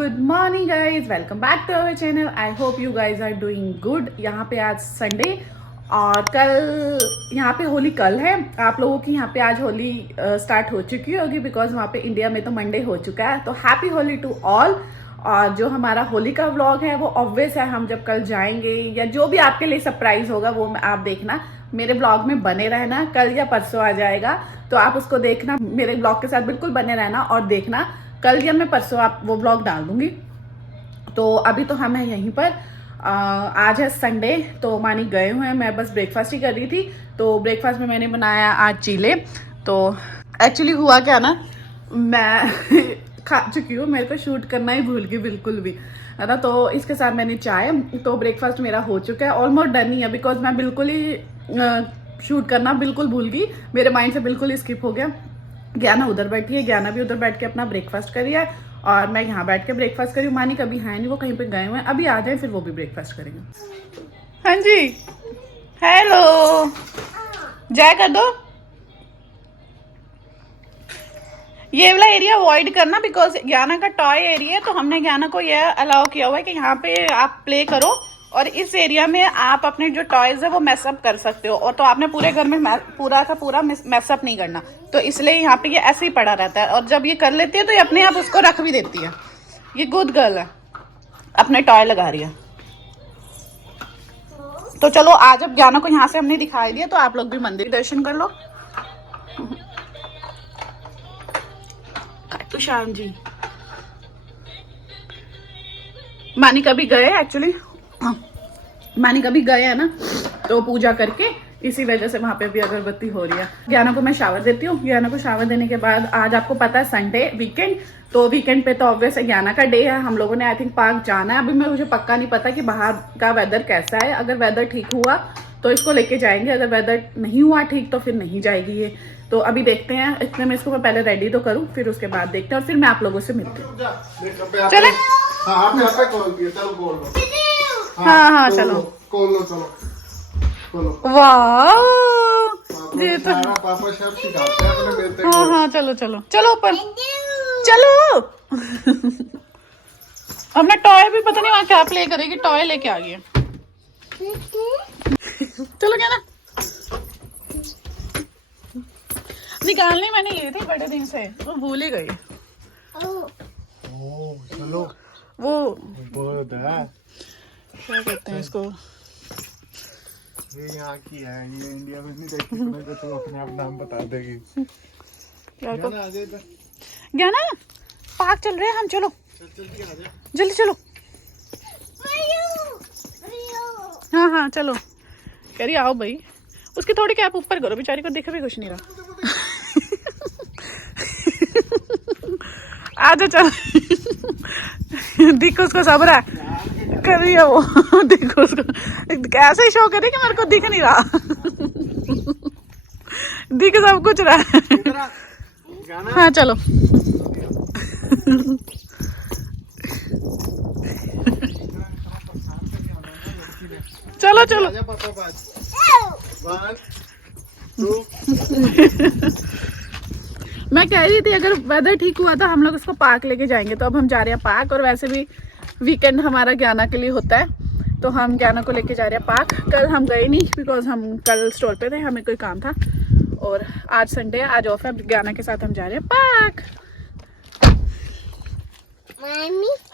Good morning guys, welcome back to our channel. I hope you guys are doing good. यहाँ पे आज Sunday और कल यहाँ पे होली कल है। आप लोगों की यहाँ पे आज होली स्टार्ट हो चुकी होगी बिकॉज वहाँ पे इंडिया में तो मंडे हो चुका है। तो हैप्पी होली टू ऑल। और जो हमारा होली का व्लॉग है वो ऑब्वियस है, हम जब कल जाएंगे या जो भी आपके लिए सरप्राइज होगा वो आप देखना, मेरे ब्लॉग में बने रहना। कल या परसों आ जाएगा तो आप उसको देखना, मेरे ब्लॉग के साथ बिल्कुल बने रहना और देखना। कल या मैं परसों आप वो ब्लॉग डाल दूंगी। तो अभी तो हम हैं यहीं पर। आज है संडे तो मानी गए हुए हैं, मैं बस ब्रेकफास्ट ही कर रही थी। तो ब्रेकफास्ट में मैंने बनाया आज चीले। तो एक्चुअली हुआ क्या ना, मैं खा चुकी हूँ, मेरे को शूट करना ही भूल गई बिल्कुल भी, है ना। तो इसके साथ मैंने चाय, तो ब्रेकफास्ट मेरा हो चुका है, ऑलमोस्ट डन ही है बिकॉज मैं बिल्कुल ही शूट करना बिल्कुल भूल गई, मेरे माइंड से बिल्कुल स्किप हो गया। ज्ञाना उधर बैठी है, ज्ञाना भी उधर बैठ के अपना ब्रेकफास्ट करी है और मैं यहाँ बैठ के ब्रेकफास्ट करी हूँ। मानी कभी है नहीं, वो कहीं पे गए हुए हैं, अभी आ जाए फिर वो भी ब्रेकफास्ट करेंगे। हाँ जी, हेलो, जय कर दो। ये वाला एरिया अवॉइड करना बिकॉज ज्ञाना का टॉय एरिया है, तो हमने ज्ञाना को ये अलाउ किया हुआ है कि यहाँ पे आप प्ले करो और इस एरिया में आप अपने जो टॉयज है वो मैसअप कर सकते हो। और तो आपने पूरे घर में पूरा का पूरा मैसअप नहीं करना, तो इसलिए यहाँ पे ये ऐसे ही पड़ा रहता है। और जब ये कर लेती है तो ये अपने आप उसको रख भी देती है। ये गुड गर्ल है, अपने टॉय लगा रही है। तो चलो आज अब ज्ञाना को यहाँ से हमने दिखाई दिया, तो आप लोग भी मंदिर दर्शन कर लो। तुषार जी मानी कभी गए, एक्चुअली मानी कभी गए है ना, तो पूजा करके इसी वजह से वहां पे भी अगरबत्ती हो रही है। ज्ञाना को मैं शावर देती हूँ। ज्ञाना को शावर देने के बाद आज आपको पता है संडे वीकेंड, तो वीकेंड पे तो ऑब्वियस है ज्ञाना का डे है। हम लोगों ने आई थिंक पार्क जाना है। अभी मुझे पक्का नहीं पता कि बाहर का वेदर कैसा है। अगर वेदर ठीक हुआ तो इसको लेके जाएंगे, अगर वेदर नहीं हुआ ठीक तो फिर नहीं जाएगी ये। तो अभी देखते हैं, इतने में इसको मैं पहले रेडी तो करूँ, फिर उसके बाद देखते हैं और फिर मैं आप लोगों से मिलती हूँ। चले हाँ हाँ चलो वाह, ये तो पापा सब सिखाते हैं अपने बेटे को। हाँ हाँ चलो चलो चलो ऊपर चलो। हमने टॉय भी पता नहीं वहाँ क्या प्ले करेगी, टॉय लेके आ गई है। चलो क्या ना, निकालनी मैंने ये थी बड़े दिन से, वो भूल ही गई। चलो वो बहुत है, क्या कहते हैं इसको, ये यहाँ की है, ये इंडिया में नहीं देखी। तुम्हें तो तू अपने आप नाम बता देगी। क्या ना पार्क चल रहे हैं हम, चलो जल्दी चलो। हाँ हाँ चलो, कह रही आओ भाई। उसकी थोड़ी कैप ऊपर करो, बेचारी को दिख भी कुछ नहीं रहा। आजा चल। दिख उसको सब रहा कर रही है वो। देखो उसको ऐसे ही शो करे कि मेरे को दिख नहीं रहा। दिख सब कुछ रहा है। हाँ चलो। चलो चलो। मैं कह रही थी अगर वेदर ठीक हुआ तो हम लोग उसको पार्क लेके जाएंगे। तो अब हम जा रहे हैं पार्क, और वैसे भी वीकेंड हमारा ज्ञाना के लिए होता है, तो हम ज्ञाना को लेके जा रहे हैं पार्क। कल हम गए नहीं बिकॉज हम कल स्टोर पे थे, हमें कोई काम था, और आज संडे है, आज ऑफ है। ज्ञाना के साथ हम जा रहे हैं पार्क।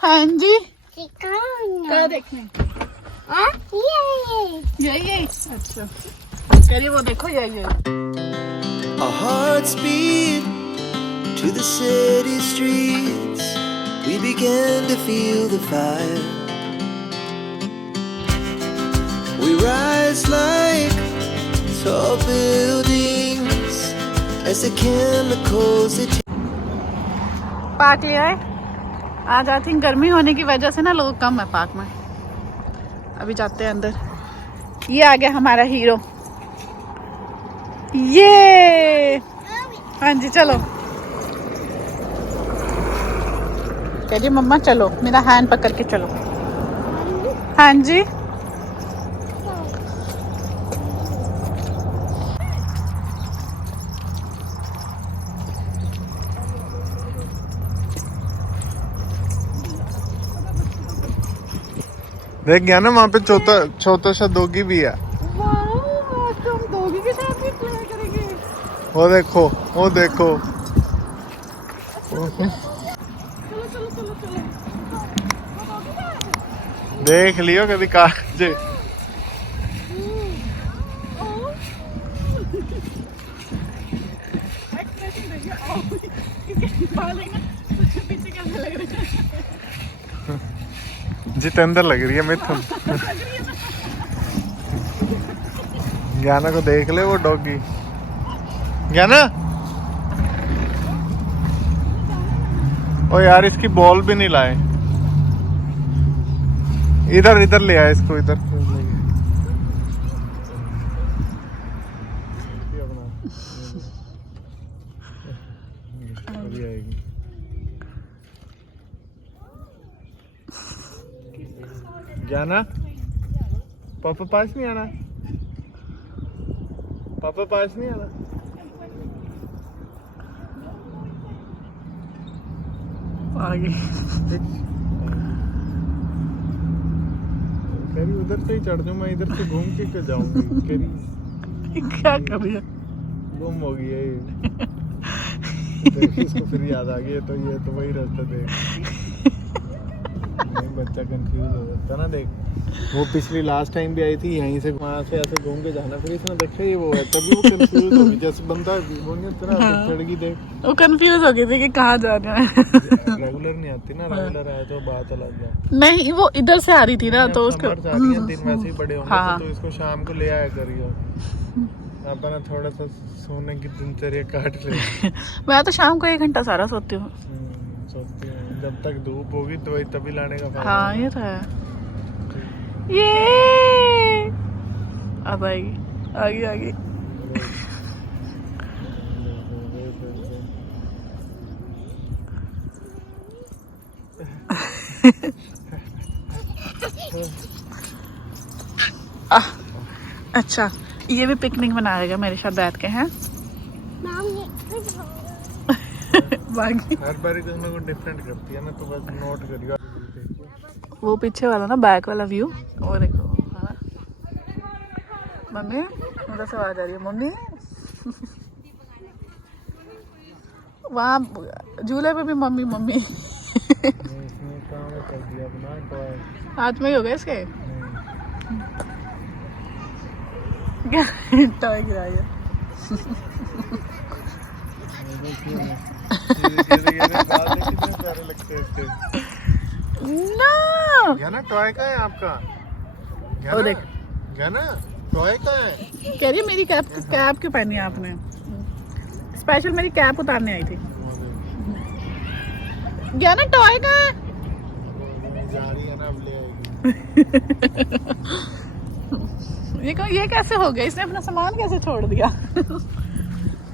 हाँ जी, क्या देखने? यही अच्छा, चलिए वो देखो यही। Our hearts beat to the city streets. We began to feel the fire. We rise like tall buildings as the chemicals that park ले आए आज। आई थिंक गर्मी होने की वजह से ना लोग कम है पार्क में। अभी जाते हैं अंदर। ये आ गया हमारा हीरो, ये। हाँ जी चलो, कहिए मम्मा चलो, मेरा हैंड पकड़ के चलो। हाँ जी देख गया ना वहाँ पे छोटा सा डॉगी भी है। वाह, तो हम डॉगी के साथ भी प्ले करेंगे। वो देखो वो देखो। चलो चलो चलो चलो चलो। देख लियो कभी काट जे। एक्सप्रेशन देखिए, आओ, इसके बाल है ना, पीछे कैसे लग रहे हैं। जितेंद्र लग रही है मिथुन। ज्ञाना को देख ले, वो डॉगी। ज्ञाना, ओ यार इसकी बॉल भी नहीं लाए। इधर इधर ले आए इसको, इधर अभी आएगी। ज्ञाना, पापा पास नहीं आना, पापा पास नहीं आना। आगे करी उधर से ही चढ़ जाऊं मैं, इधर से घूम के जाऊंगी। करी क्या कर रही है? गुम हो गई है ये। देख इसको फिर याद आ गई, तो ये तो वही रास्ता देख। नहीं, बच्चा कंफ्यूज हो जाता ना। देख वो पिछली लास्ट टाइम भी आई थी, यहीं से वहाँ से ऐसे घूम के जाना, फिर इसने देखा ये वो है, तभी वो कंफ्यूज हो गई। जैसे बंदा वो नहीं होता ना, चढ़ गई। देख वो कंफ्यूज हो गई थी कि कहाँ जाना है। रेगुलर नहीं आती ना, रेगुलर आए तो बात अलग है। नहीं, वो इधर से आ रही थी ना, तो उसको समर जा रही है, दिन वैसे ही बड़े होंगे। हाँ। तो इसको शाम को ले आया करियो, अपना थोड़ा सा सोने की दिनचर्या काट ले। मैं तो शाम को 1 घंटा सारा सोती हूँ। सोचती हूँ जब तक धूप होगी तो वही तभी लाने का फायदा हाँ है। ये तो है। ये अब आएगी, आगे आगे। अच्छा, ये भी पिकनिक मनाएगा मेरे साथ बैठ के, हैं? बाकी हर बार इसमें कुछ डिफरेंट करती है ना, तो बस नोट करियो। वो पीछे वाला ना, बैक वाला व्यू, वो देखो। हाँ मम्मी, उधर से आवाज आ रही है, मम्मी। वहाँ झूले पे भी मम्मी मम्मी। इसने काम कर दिया अपना टॉय। हाथ में ही हो गए इसके। क्या टॉय गिराया? प्यारे लगते हैं इसके। ना ज्ञाना, टॉय का है आपका? वो देख, ज्ञाना, टॉय का है? कह रही है मेरी कैप क्यों पहनी है आपने? स्पेशल मेरी कैप उतारने आई थी। ज्ञाना, टॉय का है? जा रही है ना, अब ले आएगी। ये कैसे हो गया? इसने अपना सामान कैसे छोड़ दिया?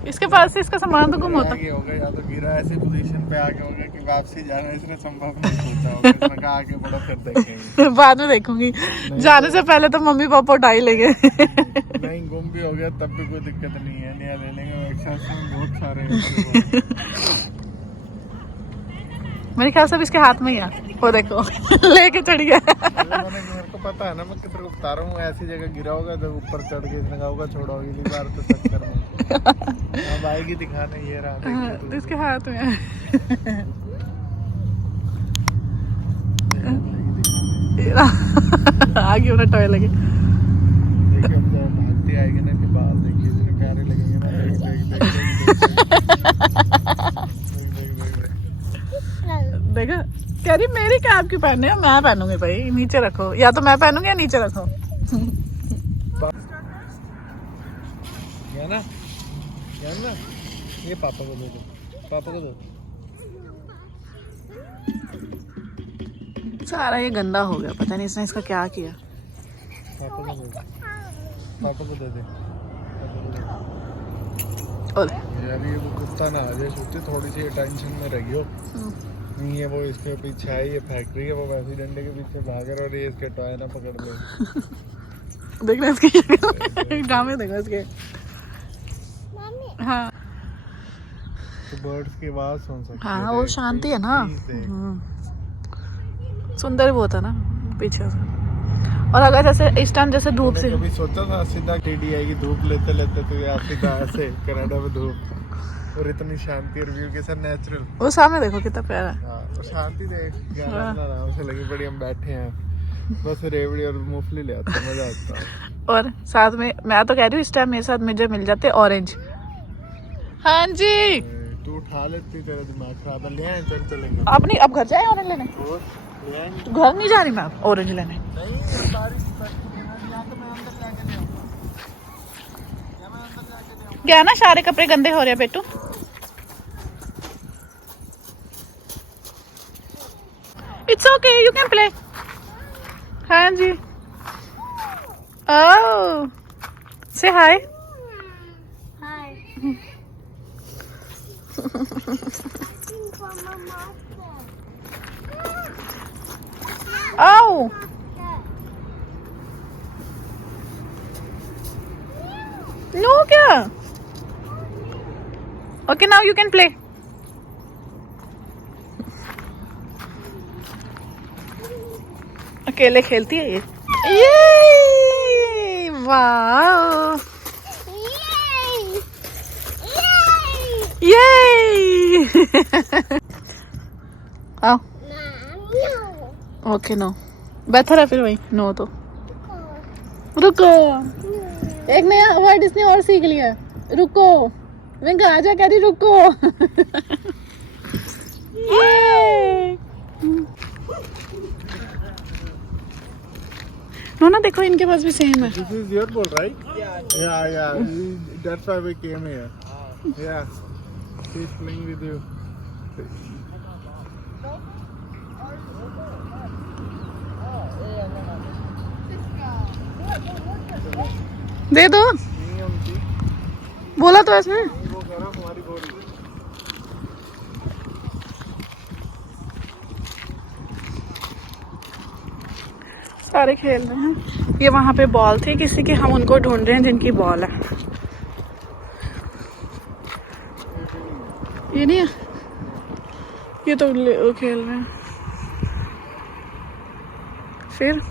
इसके पास से इसका सामान तो गुम होता। आगे होगा, या तो गिरा ऐसी पोजीशन पे आगे होगा कि वापसी जाना इसने संभव नहीं सोचा होगा। इसने कहा आगे बढ़ो फिर देखेंगे। बाद में देखूंगी, जाने से पहले तो मम्मी पापा उठा ही लेंगे। नहीं, गुम भी हो गया तब भी कोई दिक्कत नहीं है, नया ले लेंगे। एक साथ बहुत सारे हैं। मेरे ख्याल से इसके हाथ में ही है, वो देखो। लेके चढ़ गया। मेरे को पता है ना, मैं किधर उतारा हूँ। ऐसी जगह गिरा होगा तो ऊपर चढ़ के इसने कहा होगा छोड़ो, अगली बार तो चक्कर में। अब आएगी दिखाने, ये रहा। तो इसके हाथ में है। आगे उन्हें टॉय लगे। देखिए अब तो भागती आएगी ना, कि बाल देखिए इतने प्यारे लगेंगे ना। देखो, कह रही मेरी कैप क्यों पहनने है? मैं पहनूंगी भाई, नीचे रखो, या तो मैं पहनूंगी या नीचे रखो। ना ये पापा को दे दो, पापा को दो। सारा ये गंदा हो गया, पता नहीं इसने इसका क्या किया। पापा को दे दे, पापा को दे दे। यार ये वो कुत्ता ना आ जाए, सोचते थोड़ी सी टेंशन में रह गई हो। नहीं है वो इसके पीछे आई, ये फैक्ट्री है, वो वैसे डंडे के पीछे भाग रहा है और ये इसके टॉय ना पकड़ ले। देखना इसकी शक्ल, गामे देखो इसके। हाँ तो बर्ड्स की आवाज सुन सकते हैं। हाँ, वो शांति है ना। सुंदर भी होता ना पीछे से। और अगर जैसे इस टाइम जैसे धूप से कभी सोचा था सीधा टीडी आएगी धूप लेते लेते तो यार सीधा ऐसे कनाडा में धूप और इतनी शांति और व्यू के साथ नेचुरल। वो सामने देखो कितना प्यारा है। हाँ और शांति देख गाना आराम से लगी बड़ी, हम बैठे हैं बस रेवड़ी और मूंगफली ले आते मजा आता है। और साथ में मैं तो कह रही हूँ इस टाइम मेरे साथ मुझे मिल जाते ऑरेंज। हाँ जी तू उठा लेती, तेरा दिमाग खराब है। ले आए चल चलेंगे अपनी अब घर जाए ऑरेंज लेने। और ले आएंगे घर नहीं जा रही मैं ऑरेंज लेने। नहीं बारिश पड़ती है ना यहाँ तो मैं अंदर जाके ले आऊंगा, या मैं अंदर जाके ले आऊंगा। क्या ना सारे कपड़े गंदे हो रहे हैं पेटू। It's okay you can play. हाँ जी ओह से हाय। Oh. No क्या? Okay now you can play. अकेले खेलती है ये। ये वाह ये आओ। ओके नो बेहतर है फिर वही नो तो रुको। एक नया वर्ड इसने और सीख लिया रुको। विंका आजा कह रही रुको। ये नो ना देखो इनके पास भी सेम है। This is your ball, right? Yeah. That's why we came here. Yeah. He's playing with you. दे दो नहीं है उनकी, बोला तो इसने। वो कह रहा हमारी बॉल। सारे खेल रहे हैं। ये वहां पे बॉल थी किसी की, हम उनको ढूंढ रहे हैं जिनकी बॉल है। ये नहीं है, ये तो वो खेल रहे हैं। फिर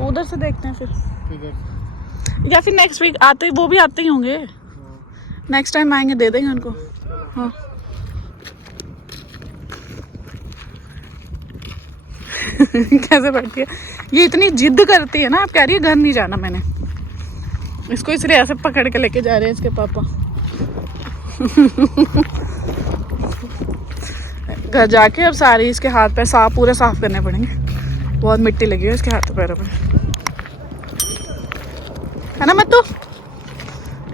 उधर से देखते हैं फिर, या फिर नेक्स्ट वीक आते वो भी आते ही होंगे। नेक्स्ट टाइम आएंगे दे देंगे उनको। हाँ कैसे बैठी है ये, इतनी जिद करती है ना। आप कह रही है घर नहीं जाना मैंने इसको, इसलिए ऐसे पकड़ के लेके जा रहे हैं इसके पापा। घर जाके अब सारे इसके हाथ पैर पूरे साफ करने पड़ेंगे। बहुत मिट्टी लगी है इसके हाथ पैरों पे, है ना मत तो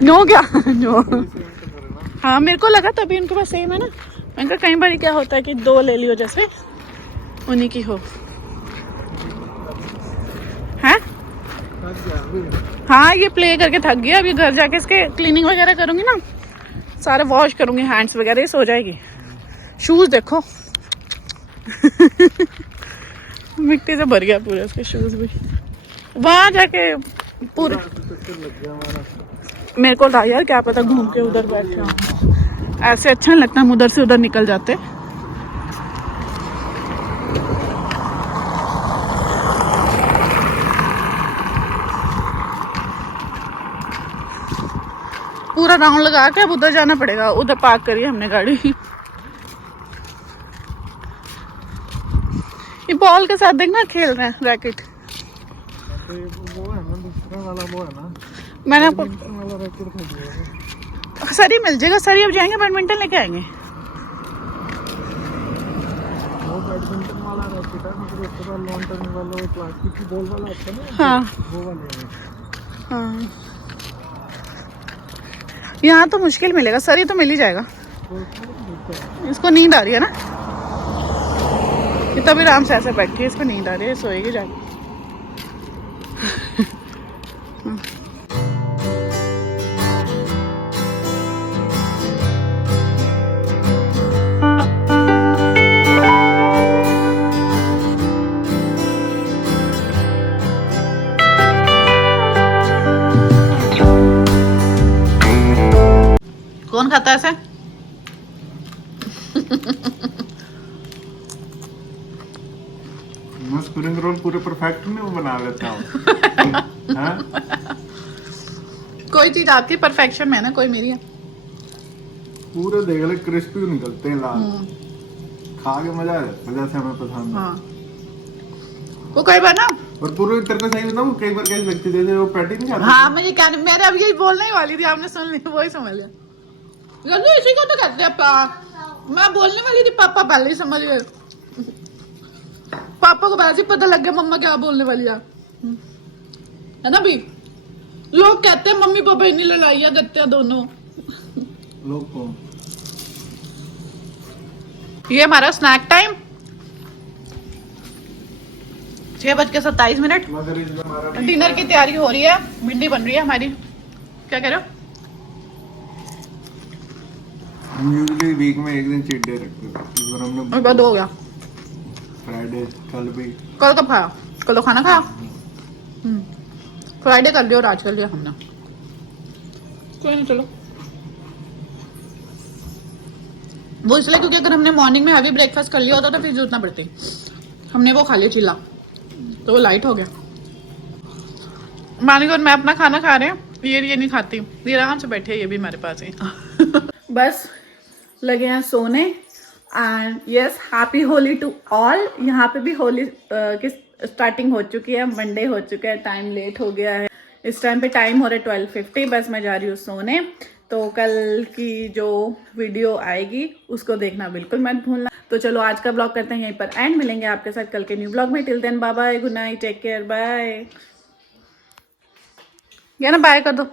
नो क्या नो। हाँ मेरे को लगा तभी उनके पास सेम है ना। उनका कई बार क्या होता है कि दो ले लियो जैसे उन्हीं की हो। हैं हाँ ये प्ले करके थक गया। अभी घर जाके इसके क्लीनिंग वगैरह करूंगी ना, सारे वॉश करूंगी हैंड्स वगैरह, ये सो जाएगी। शूज देखो मिट्टी से भर गया पूरा उसके शूज भी। वहां जाके पूरे मेरे को था यार क्या पता घूम के उधर बैठे हों। ऐसे अच्छा नहीं लगता, हम उधर से उधर निकल जाते। पूरा राउंड लगा के अब उधर जाना पड़ेगा। उधर पार्क करी हमने गाड़ी। ये बॉल के साथ देखना खेल रहे हैं रैकेट। वो है ना दूसरा वाला, वो है ना मैंने आपको वाला रैकेट खरीद लिया। सरी मिल जाएगा, सरी अब जाएंगे बैडमिंटन लेके आएंगे। वो बैडमिंटन वाला रैकेट है, मतलब उसके बाद लॉन टर्निंग वाला वो प्लास्टिक की बॉल वाला होता है ना। हाँ वो वाले हैं। हाँ यहाँ तो मुश्किल मिलेगा, सरी तो मिल ही जाएगा। इसको नींद आ रही है ना, ये तभी आराम से ऐसे बैठी है। इसको नींद आ रही है, सोएगी जाके। कौन खाता है ऐसे? स्प्रिंग रोल पूरे परफेक्ट नहीं वो बना लेता हूँ। हाँ? कोई चीज आपकी परफेक्शन में है ना, कोई मेरी है। पूरे देख ले क्रिस्पी निकलते हैं लाल, खा के मजा आ जाता है, जैसे हमें पसंद है। हाँ वो कई बार ना, और पूरे तेरे को सही बताऊं कई बार कैसी लगती है जैसे वो पैटी नहीं खाते। हाँ मुझे क्या, मैंने अब यही बोलने ही वाली थी, आपने सुन लिया, वही समझ लिया। लल्लू इसी को तो कहते हैं पापा, मैं बोलने वाली थी पापा पहले ही समझ गए। पापा को वैसे ही पता लग गया मम्मा क्या बोलने वाली है ना भी। लोग कहते हैं मम्मी पापा इतनी लड़ाइयाँ करते हैं दोनों। लोग को ये हमारा स्नैक टाइम 6:27। मगर इसमें हमारा डिनर की तैयारी हो रही है, भिंडी बन रही है हमारी। क्या कह रहे हो? हम यूजुअली वीक में एक दिन चीट डे रखते हैं, इस बार हमने और बाद हो गया। फ्राइडे कल भी। कल कब खाया? कल तो खाना खाया। फ्राइडे कर लिया और आज कर लिया हमने। कोई नहीं, चलो। वो इसलिए क्योंकि अगर हमने मॉर्निंग में हैवी ब्रेकफास्ट कर लिया होता तो फिर जरूरत ना पड़ती। हमने वो खा लिया चिल्ला, तो वो लाइट हो गया। मानिक और मैं अपना खाना खा रहे हैं, ये नहीं खाती, ये आराम से बैठे है, ये भी हमारे पास ही। बस लगे हैं सोने। And yes, happy Holi to all. यहाँ पे भी होली की स्टार्टिंग हो चुकी है, मंडे हो चुका है, टाइम लेट हो गया है। इस टाइम पे टाइम हो रहा है 12:50। बस मैं जा रही हूँ सोने। तो कल की जो वीडियो आएगी उसको देखना बिल्कुल मत भूलना। तो चलो आज का ब्लॉग करते हैं यहीं पर एंड, मिलेंगे आपके साथ कल के न्यू ब्लॉग में। Till then bye bye, good night, take care, bye. या ना बाय कर दो।